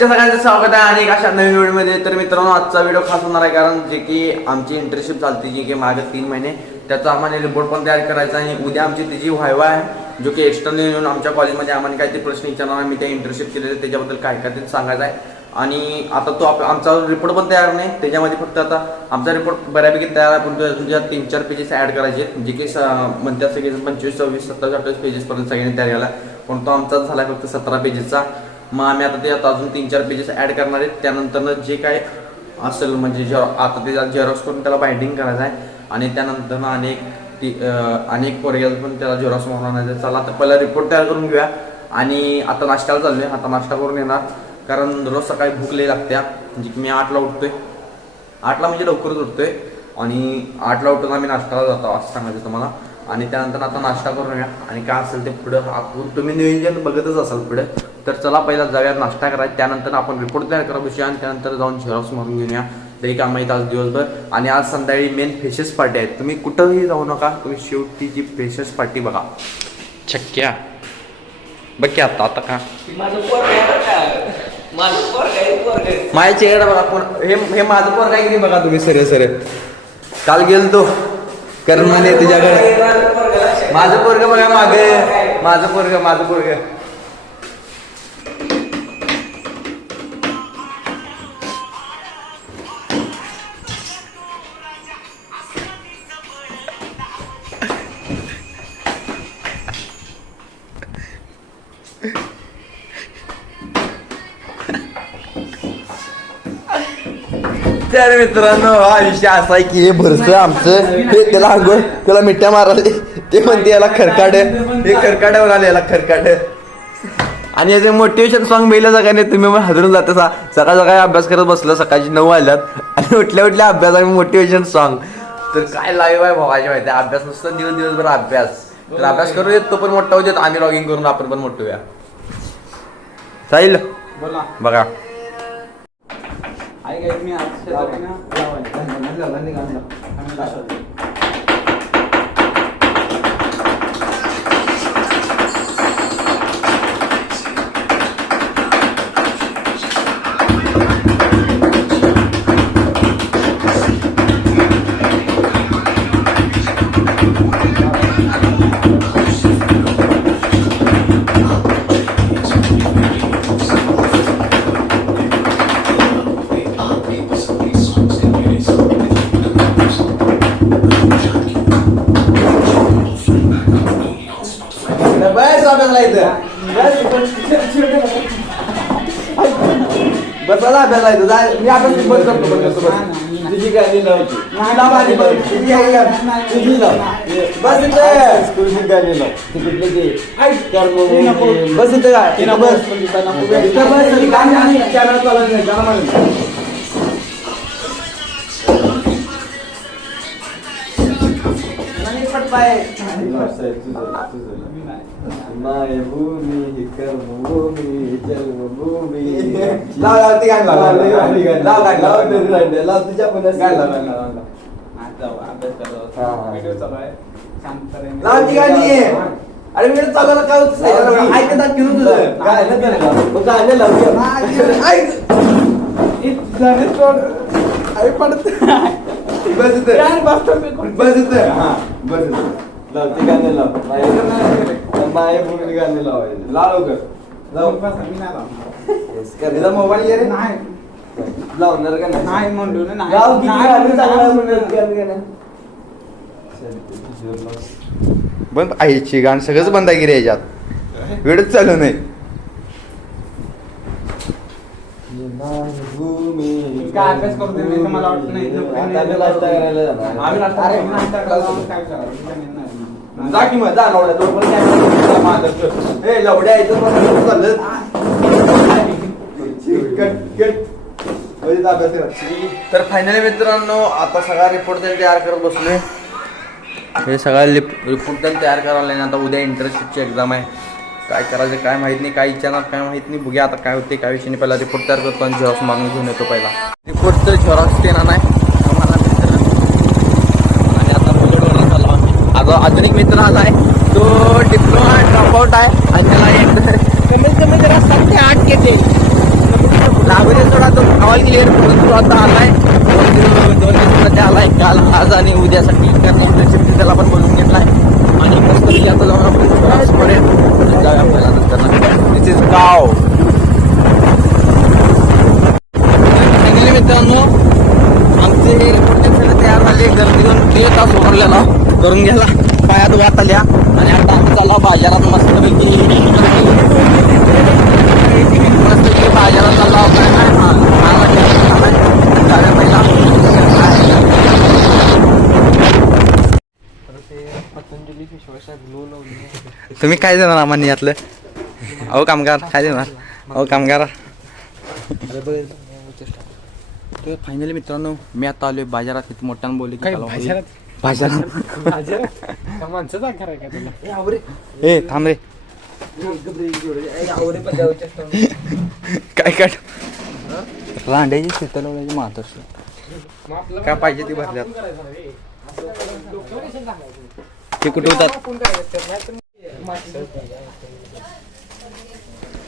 तुमच्या सगळ्यांचं स्वागत आहे आणि एक अशा नवीन व्हिडिओमध्ये. तर मित्रांनो आजचा व्हिडिओ खास होणार आहे कारण जे की आमची इंटर्नशिप चालते जी की मागे तीन महिने. त्याचा आम्हाला रिपोर्ट पण तयार करायचा आहे आणि उद्या आमची तिची व्हायवा आहे जो की एक्सटर्नल येऊन आमच्या कॉलेजमध्ये आम्हाला काय ते प्रश्न विचारणार आहे. मी त्या इंटर्नशिप केलेले त्याच्याबद्दल काय काय ते सांगायचं आहे. आणि आता तो आप- आमचा रिपोर्ट पण तयार नाही त्याच्यामध्ये फक्त आता आमचा रिपोर्ट बऱ्यापैकी तयार आहे पण तुझ्या तीन चार पेजेस ॲड करायचे जे की स- म्हणतात सगळे पंचवीस सव्वीस सत्तावीस अठ्ठावीस पेजेसपर्यंत सगळ्यांनी तयार केला पण तो आमचा झाला फक्त सतरा पेजेसचा मग आम्ही आता ते आता अजून तीन चार पेजेस ॲड करणार आहेत. त्यानंतर जे काय असेल म्हणजे जे आता ते झेरॉक्स करून त्याला बाइंडिंग करायचं आहे. आणि त्यानंतर अनेक ती अनेक पोरग्याला पण त्याला झेरॉक्स मारून आणायचं चला आता पहिला रिपोर्ट तयार करून घेऊया. आणि आता नाश्त्याला चाललोय. आता नाश्ता करून येणार. कारण रोज सकाळी भूक लई लागत्या म्हणजे की मी आठला उठतोय. आठला म्हणजे लवकरच उठतोय. आणि आठला उठून आम्ही नाश्त्याला जातो. असं सांगायचं तुम्हाला. आणि त्यानंतर आता नाश्ता करून घ्या आणि काय असेल ते पुढं आपण तुम्ही नियोजन बघतच असाल पुढे. तर चला पहिला जाऊया नाश्ता करायचा त्यानंतर आपण रिपोर्ट तयार करा बसूया आणि त्यानंतर जाऊन झेरॉक्स मारून घेऊन या. तरी काम माहीत आज दिवसभर. आणि आज संध्याकाळी मेन फेशेस पार्टी आहे तुम्ही कुठंही जाऊ नका. तुम्ही शेवटी जी फेशेस पार्टी बघा. छक्क्या. बघ की आता आता का? माझ्या चेहरा बघा कोण हे हे माझं पोर काय किती बघा तुम्ही सरे सरे. काल गेल तो कारण म्हणे तुझ्याकडे माझं पोरग बघा माग. माझं पोरग माझं पोरग. तर मित्रांनो. हा विषय असा आहे की हे भरसं आमचं. हे त्याला आंघोळ त्याला मिठ्या माराले. ते म्हणते याला खरकाड हे खरकाड आले याला खरकाड आणि याचे मोटिवेशन सॉन्ग बेला सगळ्यांनी तुम्ही मग हजरून जाता सा. सकाळ सकाळी अभ्यास करत बसलो सकाळची नऊ आल्यात आणि उठल्या उठल्या अभ्यास आणि मोटिवेशन सॉन्ग तर काय लाईव्ह आहे भावाची माहिती अभ्यास नुसतं दिवस दिवसभर अभ्यास. तर अभ्यास करू येत तो पण मोठा होऊ देत. आम्ही लॉगिंग करून आपण पण मोठं होऊया साहिल बोला. बघा. आई काय मी आज शेजारी ना। बसायला अभ्यास आहे तुझा मी अभ्यास बंद करतो बंद करतो. बस तुझी गाणी लावची तुझी लाव आणि बघ तुझी का? तुझी लाव बस इथे. तुझी गाणी लाव ती कुठली ती. बस इथे काय इथं बस. इथं बस. आणि कॅमेरा चालत नाही गाणं म्हणून. मायभूमी कर्मभूमी जन्मभूमी लाव लाव ती गाणी लाव लाव लाव गाणी लाव लाव तुझ्या पण गाणी लाव गाणी लाव हा, हा. लाव ती गाणी अरे मी चालवलं काय होतं साईडला ऐकत फिरू तुझं गाणं तर लाव. मग गाणं लाव ऐक आई पडत बस इथं बस इथं हा बस इथं लाव ती गाणं लाव माय- मायभूमी गाणं लावायचं लाव लवकर. लाव तिचा मोबाईल घे रे. लावणार का नाही? नाही म्हणलो ना, नाही. लाव किती नाही गाणं म्हणलो, चांगलं नाही म्हणलं, म्हणलो. गाणं गाणं. बंद आईची गाणं सगळंच बंद आहे की रे याच्यात? वेळच चालू नाही. काय अभ्यास करतो मी तर मला वाटत नाही. आता आम्ही नाश्ता करायला जाणार. आम्ही नाश्ता अरे, करायला नाश्ता करायला जाऊन काय करावं? जा की मग जा लवड्या तो पण कॅमेरा. ए लवड्या इथं पण चाललं. Cut cut. तर फायनली मित्रांनो आता सगळा रिपोर्ट त्यांनी तयार करत बसलोय. हे सगळा रिपोर्ट त्यांनी तयार करायला नाही आता उद्या इंटर्नशिपची एक्झाम आहे. काय करायचं काय माहीत नाही काय विचारणार काय माहीत नाही. बघूया आता काय होते काय विषय नाही. पहिला रिपोर्ट तयार करतो आणि झेरॉक्स मागून घेऊन येतो पहिला. रिपोर्ट तर झेरॉक्स देणार नाही. माझा अजून एक मित्र आज आहे. तो डिप्लोमा ड्रॉपआउट आहे आणि त्याला कमीत कमी त्याला सात ते आठ घेते लागून थोडा तो ऑल क्लिअर करून तो आता आला आहे दोन दिवसामध्ये आला आहे काल आज आणि उद्यासाठी त्याला पण बोलून घेतला आहे आणि मस्त आता जाऊन आपण पडेल जाऊया तयार झाले गर्दी घेऊन ते तास उरलेला करून गेला. पायात व्यात आल्या. आणि आता आम्ही चाललो बाजारात. मस्तपैकी मस्तपैकी बाजारात चाललो तुम्ही काय देणार आम्हाला यातलं? अहो कामगार. काय देणार? अहो कामगार. तर फायनली मित्रांनो मी आता आलोय बाजारात. इथे मोठ्यानं बोलले की चला बाजारात? का तुला? ए थांब रे. काय काय? रांड्याची शीतल वगैरे मातर काय पाहिजे ती भरल्यात? ते कुठे होतात?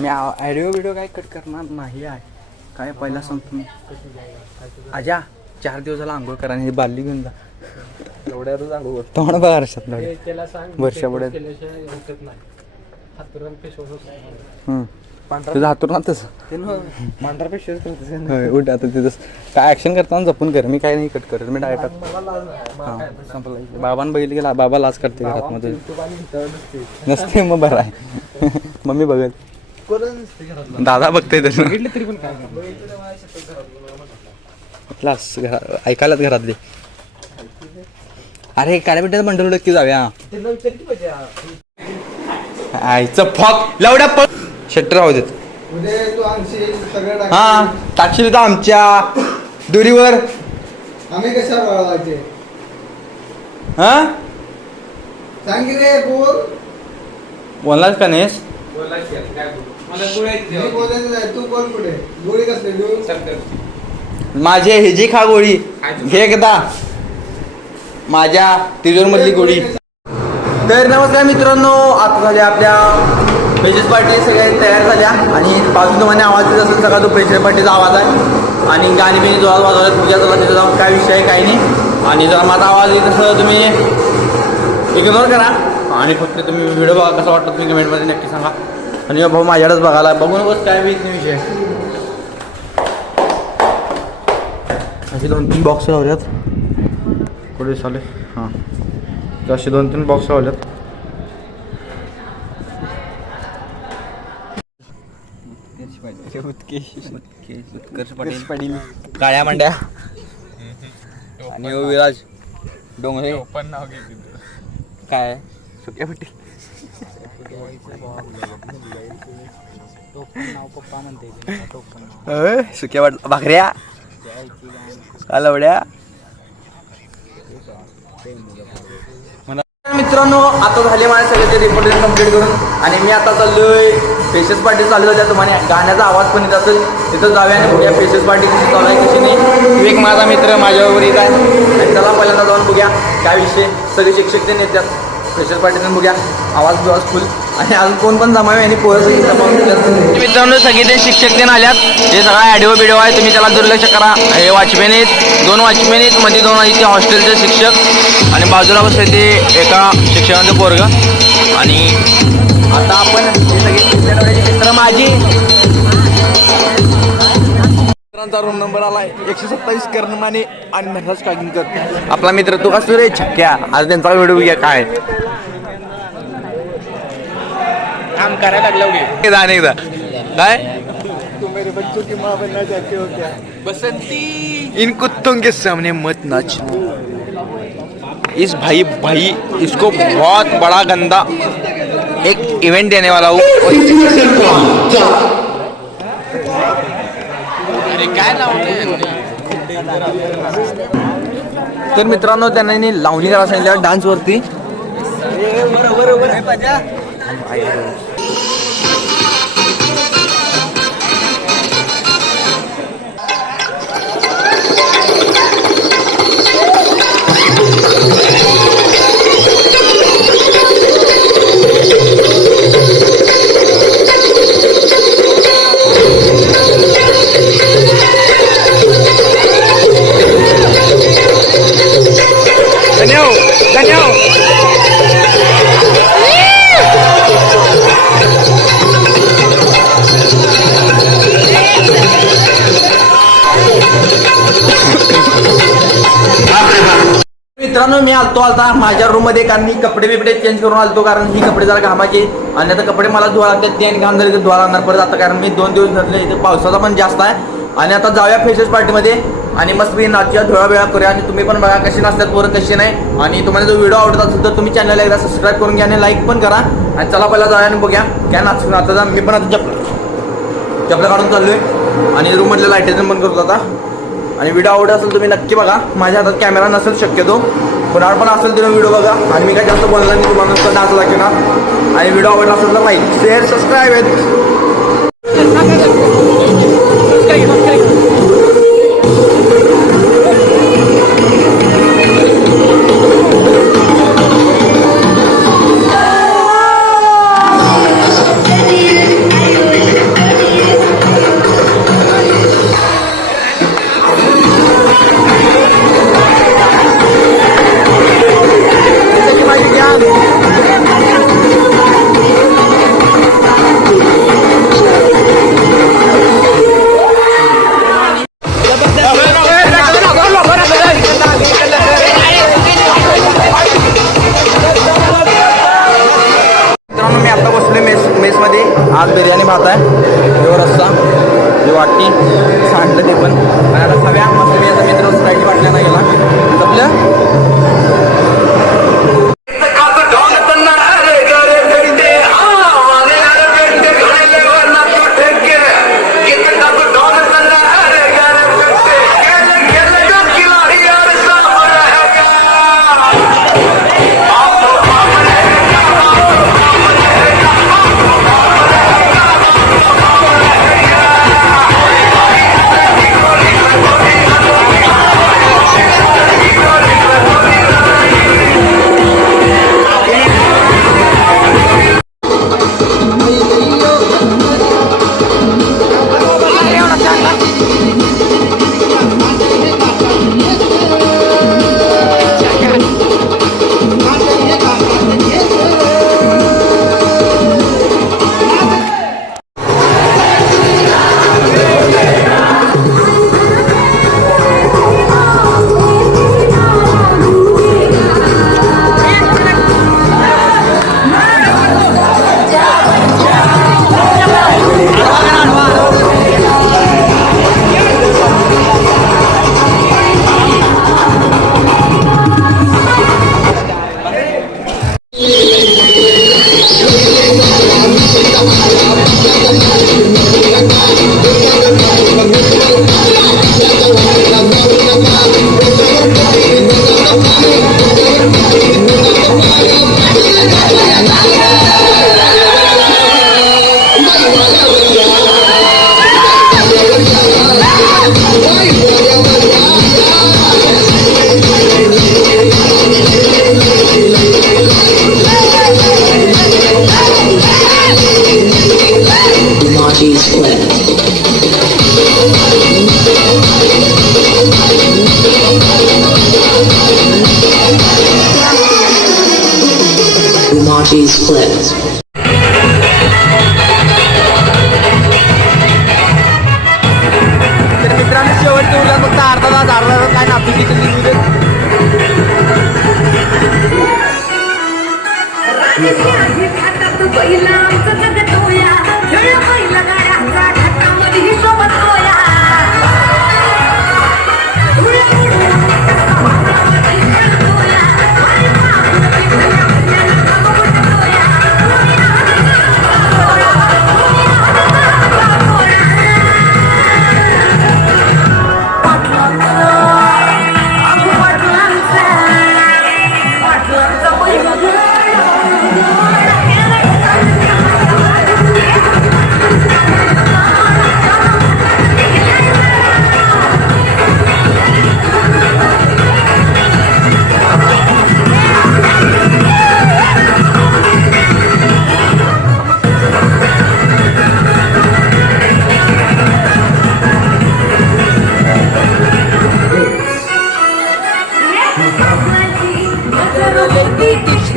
मी ऑडिओ व्हिडिओ काय कट करणार नाही आहे. काय पहिला सांगतो मी? आजा चार दिवस झाला आंघोळ करा आणि ही बादली घेऊन जा. एवढ्या रोज आंघोळ तोंड बघा नाही. हातुरान फेस तुझं हातून तसं. पांढरा पेश होय उठ आता तिथं काय ऍक्शन करताना जपून कर. मी काय नाही कट करत मी डायरेक्ट हां. संपलं बाबांना बघितलं गेला बाबा लाच करते घरात मध्ये नसते मग बरं आहे. मम्मी बघत. दादा बघते तसं तरी पण काय लास घरा ऐकायलाच घरातले. अरे काड्या बिड्याचं बंडल नक्की जाऊया. आईचं फॉक लावड्या पळ शटर राहू देत. हा टाकशील तर आमच्या दुरीवर. आम्ही कशा वळवायचे हा? सांग की रे बोल. बोललास का नाहीस? मी बोलायचं नाही तू बोल पुढे गोळी कसली देऊ? माझे हे जी खा गोळी. घे एकदा. माझ्या तिजोर मधली गोळी. तर नमस्कार मित्रांनो आता झाल्या आपल्या पेजेस पार्टी सगळ्या तयार झाल्या. आणि बाजू तुम्हाला आवाज येत असेल सगळा तो पेजेस पार्टीचा आवाज आहे. आणि गाणी बिणी जोरात वाजवल्यात पूजा चालला तिथं जाऊन काय विषय आहे काही नाही. आणि जर माझा आवाज येत असेल तुम्ही इग्नोर करा. आणि फक्त तुम्ही व्हिडिओ बघा कसा वाटतं तुम्ही कमेंटमध्ये नक्की सांगा. आणि भाऊ माझ्याकडेच बघायला. बघू नकोस काय माहीत नाही विषय. असे दोन तीन बॉक्स लावल्यात. कुठे चाले हां. तर असे दोन तीन बॉक्स लावल्यात. उत्कर्ष पाटील. काळ्या मांड्या. आणि ओ विराज डोंगरे. काय? सुक्या पाटील पप्पा म्हणते सुक्या वाट भाकऱ्या. कालवड्या मित्रांनो आता झाले माझे सगळे ते रिपोर्टिंग कंप्लीट करून. आणि मी आता चाललोय पेशस पार्टी चालू होत्या तुम्हाला गाण्याचा आवाज पण येत असेल तिथं जाऊया आणि बघूया पेशस पार्टी कशी चालू आहे कशी नाही. एक माझा मित्र माझ्याबरोबर येत आहे. आणि चला पहिल्यांदा जाऊन बघूया. काय विषय? सगळे शिक्षक ते नेत्यात. पेशस पार्टीतून बघूया. आवाज बिवाज फुल आणि अजून कोण पण जमावे आणि जमावून घेतल्यात. मित्रांनो सगळे ते शिक्षक ते आल्यात. हे सगळा ॲडिओ बिडिओ आहे तुम्ही त्याला दुर्लक्ष करा. हे वॉचमॅन आहेत. दोन वॉचमॅन आहेत. मध्ये दोन आहेत ते हॉस्टेलचे शिक्षक. आणि बाजूला बसले ते एका शिक्षकांचं पोरग. आणि आता आपण हे सगळे मित्र माझी मित्रांचा रूम नंबर आलाय. एकशे सत्तावीस कर्णमाने आणि नटराज कागिंकर. आपला मित्र तू असतो रे छक्क्या आज त्यांचा व्हिडिओ घ्या काय. काम करायला लागला एकदा आणि एकदा. काय? इन कुत्तों के सामने मत नाच. इस भाई भाई इसको बहुत बड़ा गंदा एक इवेंट देने वाला हूँ। काय लावते तर मित्रांनो त्यांनी लावणी करा सांगितल्या डान्सवरती आलता माझ्या रूममध्ये कारण मी कपडे बिपडे चेंज करून आलतो कारण ही कपडे जरा घामाचे. आणि आता कपडे मला धुवा लागतात ते आणि घाम झाले तर धुवा लागणार परत आता कारण मी दोन दिवस धरले इथे पावसाचा पण जास्त आहे. आणि आता जाऊया फ्रेशर्स पार्टीमध्ये आणि मस्त मी नाचूया धुळा वेळा करूया. आणि तुम्ही पण बघा कशी नसतात पोरं कशी नाही. आणि तुम्हाला जर व्हिडिओ आवडत असेल तर तुम्ही चॅनलला एकदा सबस्क्राईब करून घ्या आणि लाईक पण करा. आणि चला पहिला जाऊया आणि बघूया. काय नाच आता मी पण आता चपला चपला काढून चाललोय. आणि रूम मधल्या लाईटेशन बंद करतो आता. आणि व्हिडिओ आवडत असेल तुम्ही नक्की बघा. माझ्या हातात कॅमेरा नसेल शक्यतो. पण पण असेल तुम्ही व्हिडिओ बघा. आणि मी काय जास्त बोलणार मी तुम्हाला नुसतं डान्स दाखवणार आणि व्हिडिओ आवडला असेल तर लाईक शेअर सबस्क्राईब आहेत आज बिर्याणी भात आहे. जो रस्सा जो वाटी सांडलं ते पण. आणि आता सगळ्या मस्त मित्र स्ट्राईक वाटल्या नाही गेला आपल्या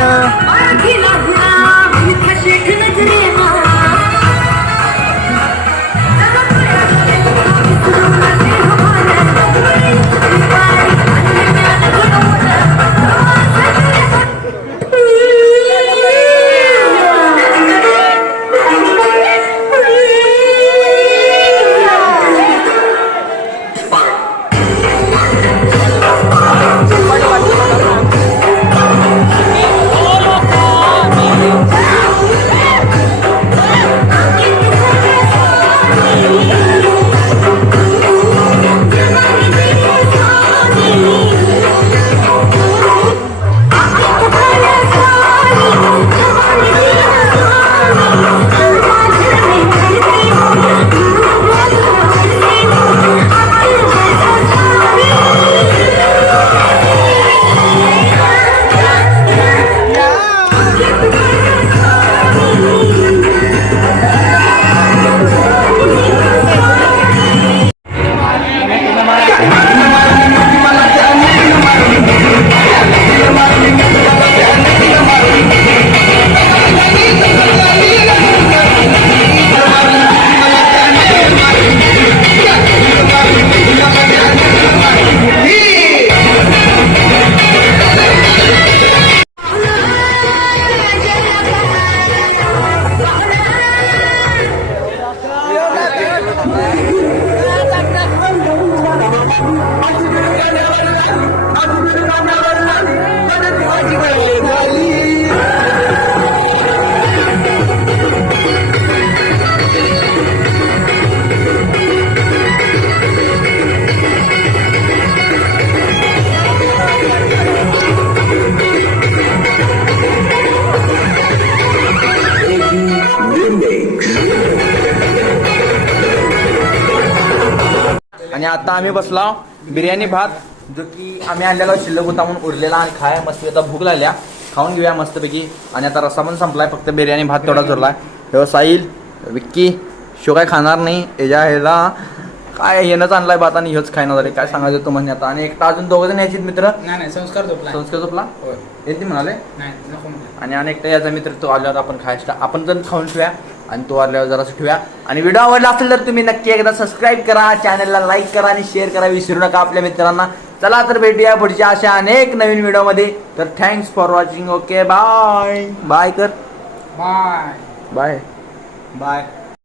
na आम्ही बसला. बिर्याणी भात जो की आम्ही आणलेला शिल्लक होता म्हणून उरलेला आणि खाय मस्त आता भूक लागल्या. खाऊन घेऊया मस्तपैकी. आणि आता रस्सा पण संपलाय फक्त बिर्याणी भात तेवढा जोरलाय ह्यो साहिल विक्की शो काय खाणार नाही? याच्या ह्याला काय येणंच आणलाय भात आणि ह्योच खायला झाले काय सांगायचं तो म्हणजे आता. आणि एकटा अजून दोघं जण यायचे मित्र? नाही नाही संस्कार झोपला संस्कृत झोपला? येते म्हणाले. आणि अनेकटा याचा मित्र तो आल्यावर आपण खायचा. आपण जर खाऊन ठेवूया आणि तो आल्यावर जरासं ठेवूया. आणि व्हिडिओ आवडला असेल तर तुम्ही नक्की एकदा सबस्क्राईब करा चॅनलला लाईक करा आणि शेअर करा विसरू नका आपल्या मित्रांना. चला तर भेटूया पुढच्या अशा अनेक नवीन व्हिडिओमध्ये तर thanks for watching okay bye bye कर. Bye bye bye